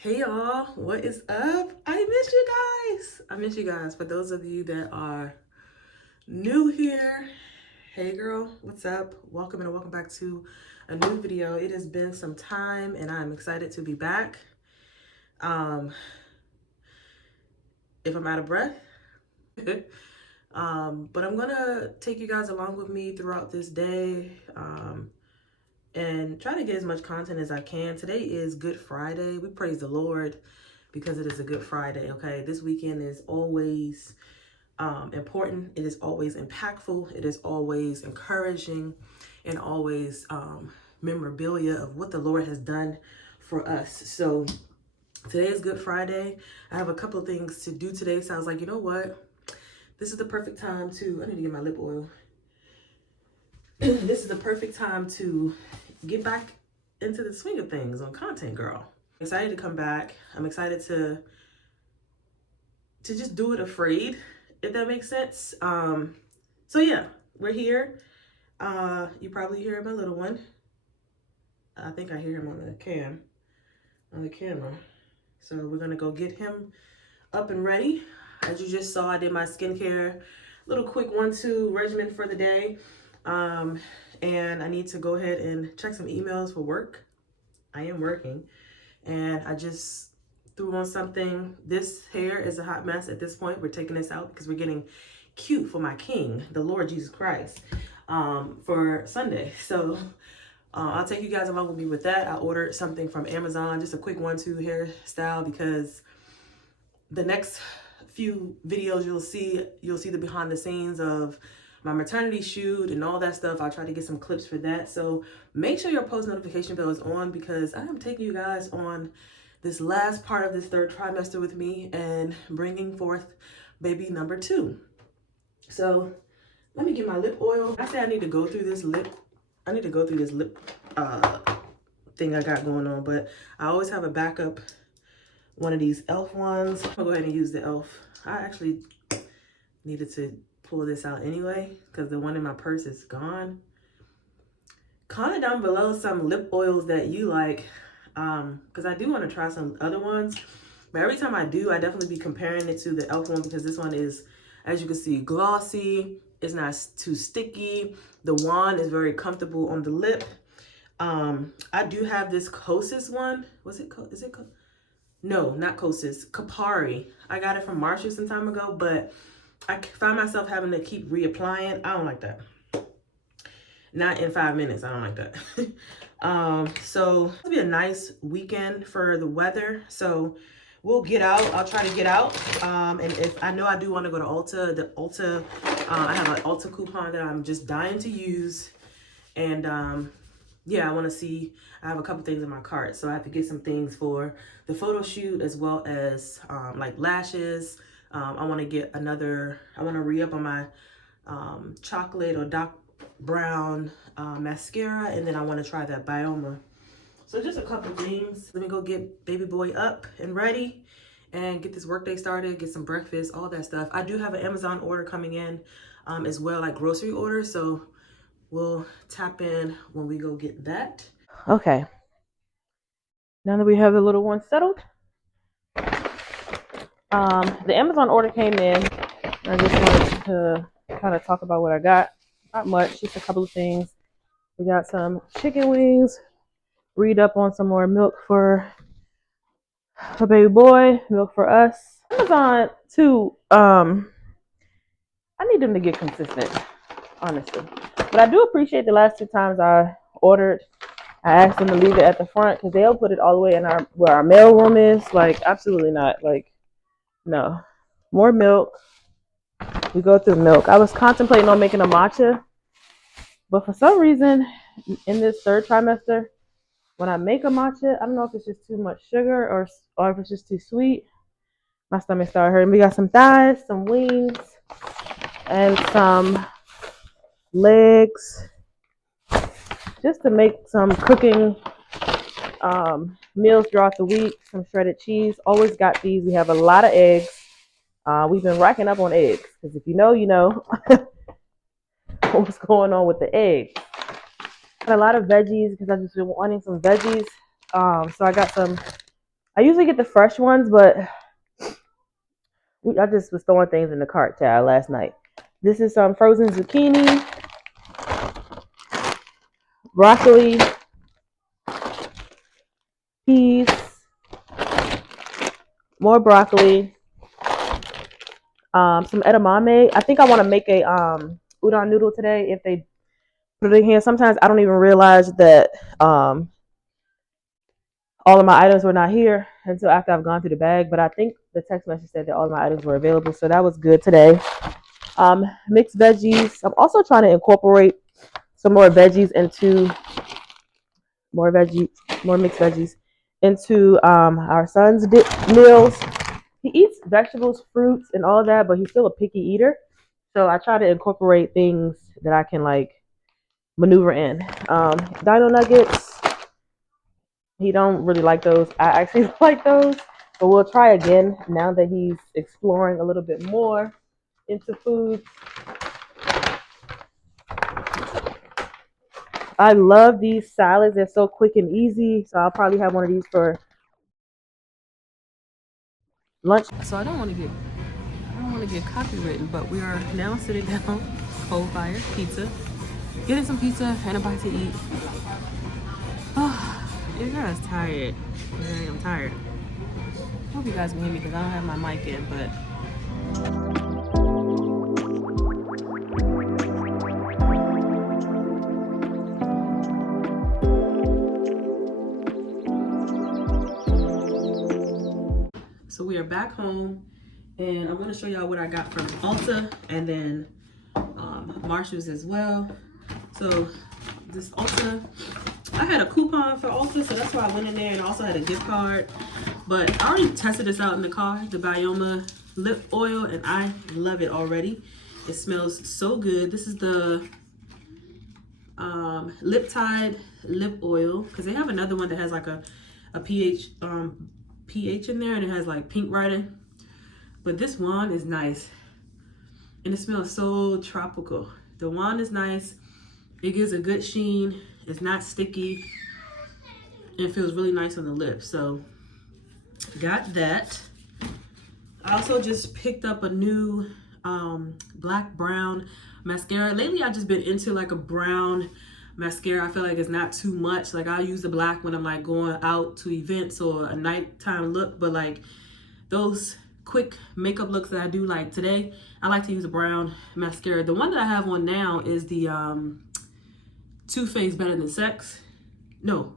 Hey y'all, what is up? I miss you guys. I miss you guys. For those of you that are new here, hey girl, what's up? Welcome and welcome back to a new video. It has been some time and I'm excited to be back. Um, if I'm out of breath, but I'm gonna take you guys along with me throughout this day. And try to get as much content as I can. Today is Good Friday. We praise the Lord because it is a Good Friday, okay? This weekend is always important. It is always impactful. It is always encouraging and always memorabilia of what the Lord has done for us. So today is Good Friday. I have a couple of things to do today. So I was like, you know what? This is the perfect time to, I need to get my lip oil. This is the perfect time to get back into the swing of things on content, girl. I'm excited to come back. I'm excited to just do it afraid, if that makes sense. So yeah, we're here. You probably hear my little one. I think I hear him on the camera. So we're gonna go get him up and ready. As you just saw, I did my skincare, little quick 1-2 regimen for the day. And I need to go ahead and check some emails for work. I am working, and I just threw on something. This hair is a hot mess at this point. We're taking this out because we're getting cute for my king, the Lord Jesus Christ, for Sunday. So I'll take you guys along with me with that. I ordered something from Amazon, just a quick 1-2 hairstyle, because the next few videos you'll see the behind the scenes of my maternity shoot and all that stuff. I'll try to get some clips for that. So make sure your post notification bell is on, because I am taking you guys on this last part of this third trimester with me and bringing forth baby number 2. So let me get my lip oil. I say I need to go through this lip thing I got going on, but I always have a backup one of these e.l.f. ones. I'll go ahead and use the e.l.f. I actually needed to pull this out anyway because the one in my purse is gone. Comment down below some lip oils that you like, because I do want to try some other ones. But every time I do, I definitely be comparing it to the e.l.f. one, because this one is, as you can see, glossy. It's not too sticky. The wand is very comfortable on the lip. I do have this Kosas one. Is it no, not Kosas, Kapari. I got it from Marshall some time ago, but I find myself having to keep reapplying. I don't like that. Not in 5 minutes. I don't like that. So it'll be a nice weekend for the weather. So we'll get out. I'll try to get out. And if I know I do want to go to Ulta, I have an Ulta coupon that I'm just dying to use. And yeah, I want to see, I have a couple things in my cart. So I have to get some things for the photo shoot, as well as like lashes. I want to get I want to re-up on my chocolate or dark brown mascara. And then I want to try that Bioma. So just a couple things. Let me go get baby boy up and ready and get this workday started, get some breakfast, all that stuff. I do have an Amazon order coming in as well, like grocery order. So we'll tap in when we go get that. Okay. Now that we have the little one settled, the Amazon order came in. I just wanted to kind of talk about what I got. Not much, just a couple of things. We got some chicken wings, read up on some more milk for baby boy, milk for us. Amazon too, I need them to get consistent, honestly. But I do appreciate the last 2 times I ordered, I asked them to leave it at the front, because they'll put it all the way in where our mail room is. Like, absolutely not. Like, no. More milk. We go through milk. I was contemplating on making a matcha, but for some reason, in this third trimester, when I make a matcha, I don't know if it's just too much sugar or if it's just too sweet. My stomach started hurting. We got some thighs, some wings, and some legs, just to make some cooking meals throughout the week. Some shredded cheese. Always got these. We have a lot of eggs. We've been racking up on eggs, because if you know, you know what's going on with the eggs. And a lot of veggies, because I've just been wanting some veggies. So I got some I usually get the fresh ones, but I just was throwing things in the cart, child, last night. This is some frozen zucchini, broccoli, peas, more broccoli, some edamame. I think I want to make a udon noodle today if they put it in here. Sometimes I don't even realize that all of my items were not here until after I've gone through the bag. But I think the text message said that all of my items were available, so that was good today. Mixed veggies. I'm also trying to incorporate some more veggies into more mixed veggies into our son's meals. He eats vegetables, fruits, and all that, but he's still a picky eater. So I try to incorporate things that I can like maneuver in. Dino nuggets. He don't really like those. I actually like those, but we'll try again now that he's exploring a little bit more into food. I love these salads. They're so quick and easy. So I'll probably have one of these for lunch. So I don't want to get copywritten, but we are now sitting down, coal fire, pizza, getting some pizza and a bite to eat. Oh, you guys tired. Yeah, I'm tired. Hope you guys can hear me because I don't have my mic in, but so we are back home, and I'm going to show y'all what I got from Ulta and then Marshall's as well. So this Ulta, I had a coupon for Ulta, so that's why I went in there, and I also had a gift card. But I already tested this out in the car, the Bioma lip oil, and I love it already. It smells so good. This is the Lip Tide lip oil, because they have another one that has like a pH in there, and it has like pink writing. But this one is nice, and it smells so tropical. The wand is nice. It gives a good sheen. It's not sticky. It feels really nice on the lips. So got that. I also just picked up a new black brown mascara. Lately I've just been into like a brown mascara. I feel like it's not too much. Like I'll use the black when I'm like going out to events or a nighttime look, but like those quick makeup looks that I do like today, I like to use a brown mascara. The one that I have on now is the Too Faced Better Than Sex. No,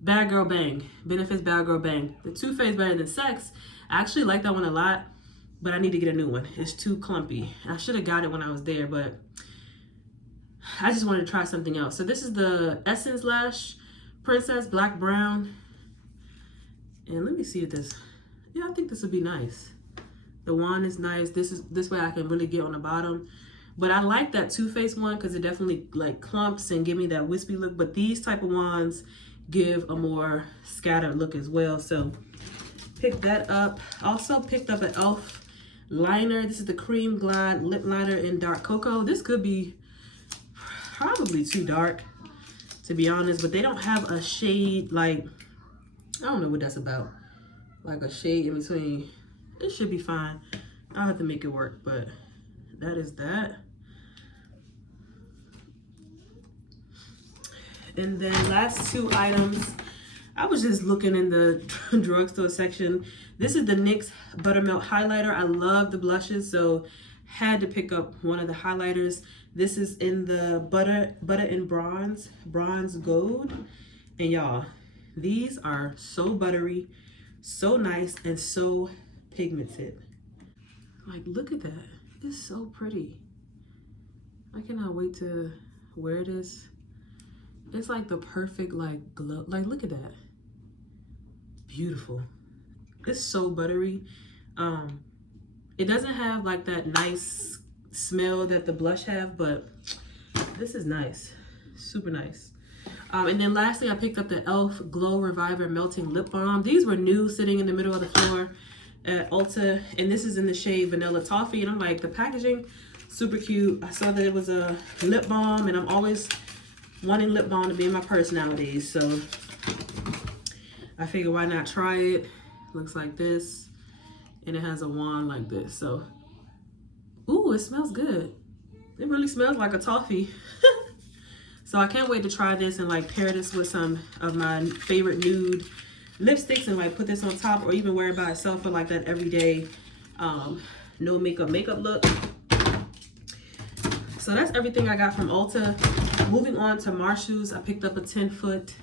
Bad Girl Bang. Benefits Bad Girl Bang. The Too Faced Better Than Sex, I actually like that one a lot, but I need to get a new one. It's too clumpy. I should have got it when I was there, but I just wanted to try something else. So this is the Essence Lash Princess Black Brown. And let me see if this, yeah, I think this would be nice. The wand is nice. This way I can really get on the bottom. But I like that Too Faced one because it definitely like clumps and give me that wispy look. But these type of wands give a more scattered look as well. So pick that up. Also picked up an e.l.f. liner. This is the Cream Glide lip liner in dark cocoa. This could be probably too dark, to be honest, but they don't have a shade, like, I don't know what that's about, like a shade in between. It should be fine. I'll have to make it work, but that is that. And then last two items, I was just looking in the drugstore section. This is the NYX Buttermilk Highlighter. I love the blushes, so had to pick up one of the highlighters. This is in the Butter and Bronze Gold. And y'all, these are so buttery, so nice, and so pigmented. Like, look at that. It's so pretty. I cannot wait to wear this. It's like the perfect like glow. Like, look at that. Beautiful. It's so buttery. It doesn't have like that nice smell that the blush have, but this is nice. Super nice. And then lastly, I picked up the e.l.f. Glow Reviver Melting Lip Balm. These were new, sitting in the middle of the floor at Ulta, and this is in the shade Vanilla Toffee. And I'm like, the packaging, super cute. I saw that it was a lip balm, and I'm always wanting lip balm to be in my purse nowadays. So I figured why not try it. Looks like this, and it has a wand like this. So, ooh, it smells good. It really smells like a toffee. So I can't wait to try this and like pair this with some of my favorite nude lipsticks and like put this on top, or even wear it by itself for like that everyday no makeup look. So that's everything I got from Ulta. Moving on to Marshall's, I picked up a 10-foot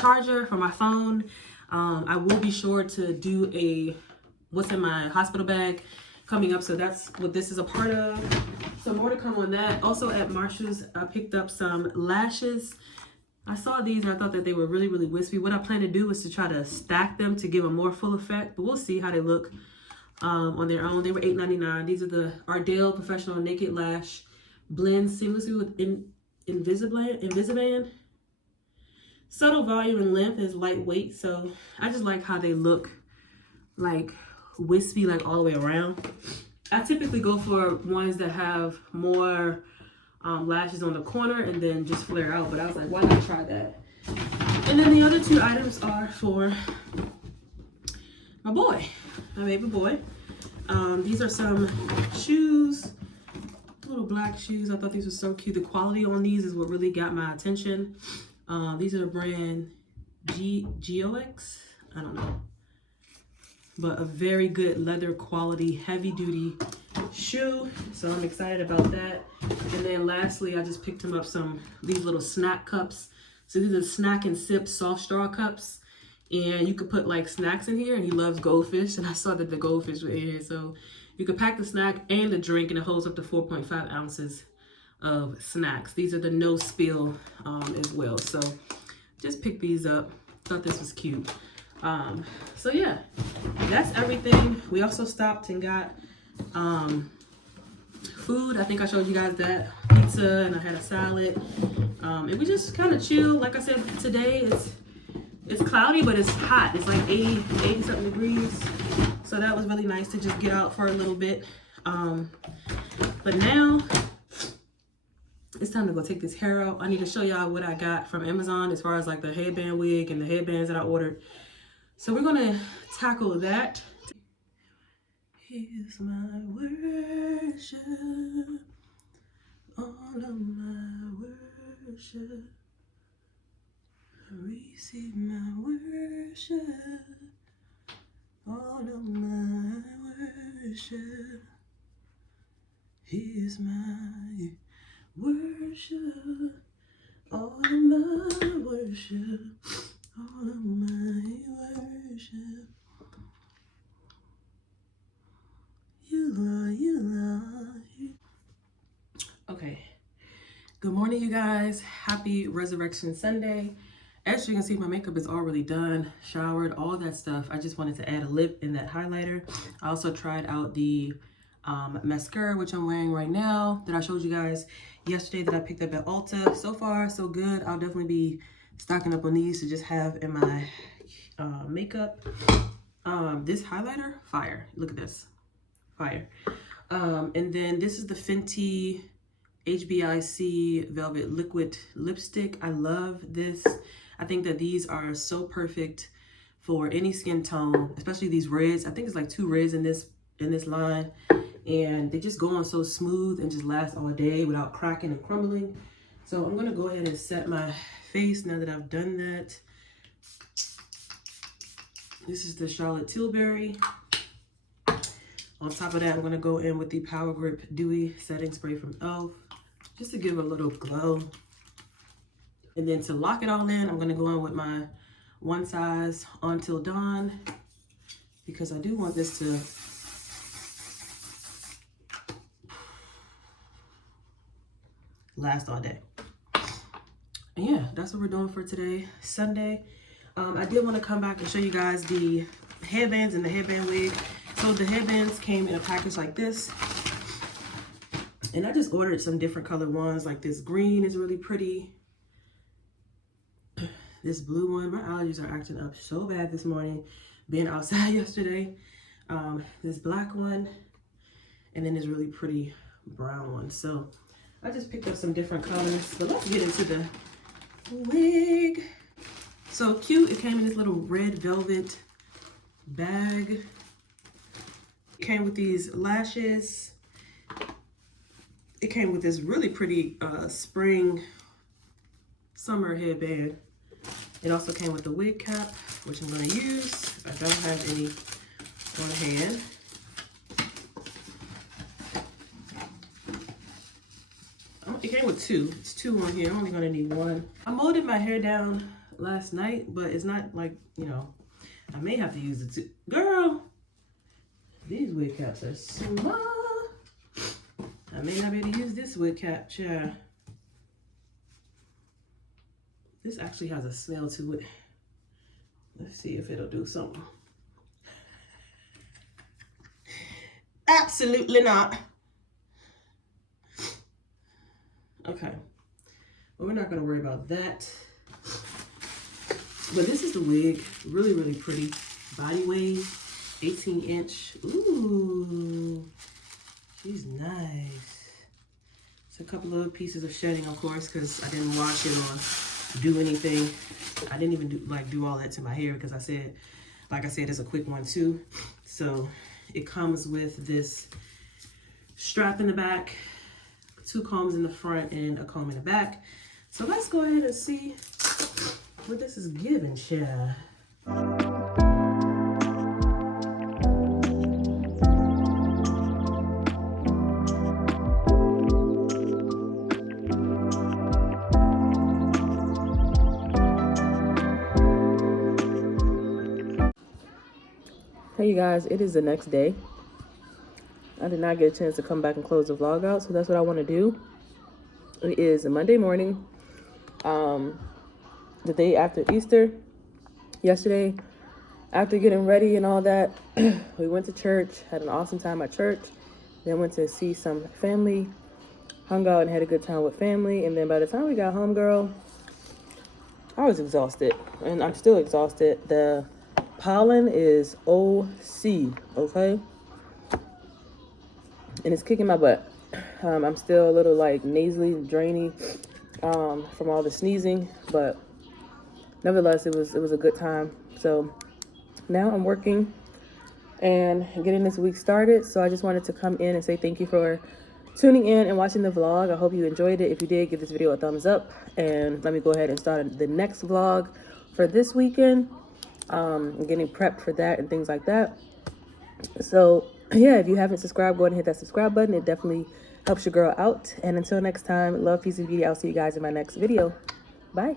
charger for my phone. I will be sure to do a what's in my hospital bag coming up, so that's what this is a part of. So more to come on that. Also at Marshall's, I picked up some lashes. I saw these and I thought that they were really, really wispy. What I plan to do is to try to stack them to give a more full effect, but we'll see how they look on their own. They were $8.99. These are the Ardell Professional Naked Lash Blend seamlessly with Invisiband. Subtle volume and length, is lightweight, so I just like how they look, like wispy, like all the way around. I typically go for ones that have more lashes on the corner and then just flare out, but I was like, why not try that? And then the other two items are for my boy, my baby boy. These are some shoes, little black shoes. I thought these were so cute. The quality on these is what really got my attention. These are the brand GOX, I don't know, but a very good leather quality, heavy duty shoe. So I'm excited about that. And then lastly, I just picked him up these little snack cups. So these are snack and sip soft straw cups. And you could put like snacks in here, and he loves goldfish. And I saw that the goldfish were in here. So you could pack the snack and the drink, and it holds up to 4.5 ounces of snacks. These are the no spill as well. So just picked these up. Thought this was cute. So yeah, that's everything. We also stopped and got food. I think I showed you guys that pizza, and I had a salad. And we just kind of chill. Like I said, today it's cloudy, but it's hot. It's like 80 something degrees. So that was really nice to just get out for a little bit. But now it's time to go take this hair out. I need to show y'all what I got from Amazon as far as like the headband wig and the headbands that I ordered. So we're gonna tackle that. Here's my worship, all of my worship. Receive my worship, all of my worship. Here's my worship, all of my worship, all of my worship. You are. Okay. Good morning, you guys. Happy Resurrection Sunday. As you can see, my makeup is already done, showered, all that stuff. I just wanted to add a lip and that highlighter. I also tried out the mascara, which I'm wearing right now, that I showed you guys yesterday that I picked up at Ulta. So far, so good. I'll definitely be stocking up on these to just have in my makeup. This highlighter, fire. Look at this, fire. And then this is the Fenty HBIC Velvet Liquid Lipstick. I love this. I think that these are so perfect for any skin tone, especially these reds. I think it's like 2 reds in this line, and they just go on so smooth and just last all day without cracking and crumbling. So I'm gonna go ahead and set my face now that I've done that. This is the Charlotte Tilbury. On top of that, I'm gonna go in with the Power Grip Dewy Setting Spray from e.l.f. just to give a little glow. And then to lock it all in, I'm gonna go in with my One Size Until Dawn, because I do want this to last all day. And yeah, that's what we're doing for today, Sunday. I did want to come back and show you guys the headbands and the headband wig. So the headbands came in a package like this, and I just ordered some different colored ones. Like this green is really pretty. This blue one, my allergies are acting up so bad this morning, being outside yesterday. This black one, and then this really pretty brown one. So I just picked up some different colors, but let's get into the wig. So cute. It came in this little red velvet bag. It came with these lashes. It came with this really pretty spring summer headband. It also came with the wig cap, which I'm going to use. I don't have any on hand. It came with two. It's two on here. I'm only going to need one. I molded my hair down last night, but it's not like, you know, I may have to use it too. Girl, these wig caps are small. I may not be able to use this wig cap, child. This actually has a smell to it. Let's see if it'll do something. Absolutely not. Okay. Well, we're not going to worry about that. But this is the wig. Really, really pretty. Body wave. 18-inch. Ooh. She's nice. It's a couple of pieces of shedding, of course, because I didn't wash it or do anything. I didn't even do all that to my hair because I said, like I said, it's a quick one too. So it comes with this strap in the back, 2 combs in the front, and a comb in the back. So let's go ahead and see what this is giving, child. Hey you guys, it is the next day. I did not get a chance to come back and close the vlog out, so that's what I want to do. It is a Monday morning, the day after Easter. Yesterday, after getting ready and all that, we went to church, had an awesome time at church, then went to see some family, hung out and had a good time with family, and then by the time we got home, girl, I was exhausted, and I'm still exhausted. The pollen is OC, okay? And it's kicking my butt. I'm still a little like nasally, drainy from all the sneezing, but nevertheless, it was a good time. So now I'm working and getting this week started. So I just wanted to come in and say thank you for tuning in and watching the vlog. I hope you enjoyed it. If you did, give this video a thumbs up, and let me go ahead and start the next vlog for this weekend. Getting prepped for that and things like that. So yeah, if you haven't subscribed, go ahead and hit that subscribe button. It definitely helps your girl out. And until next time, love, peace, and beauty. I'll see you guys in my next video. Bye.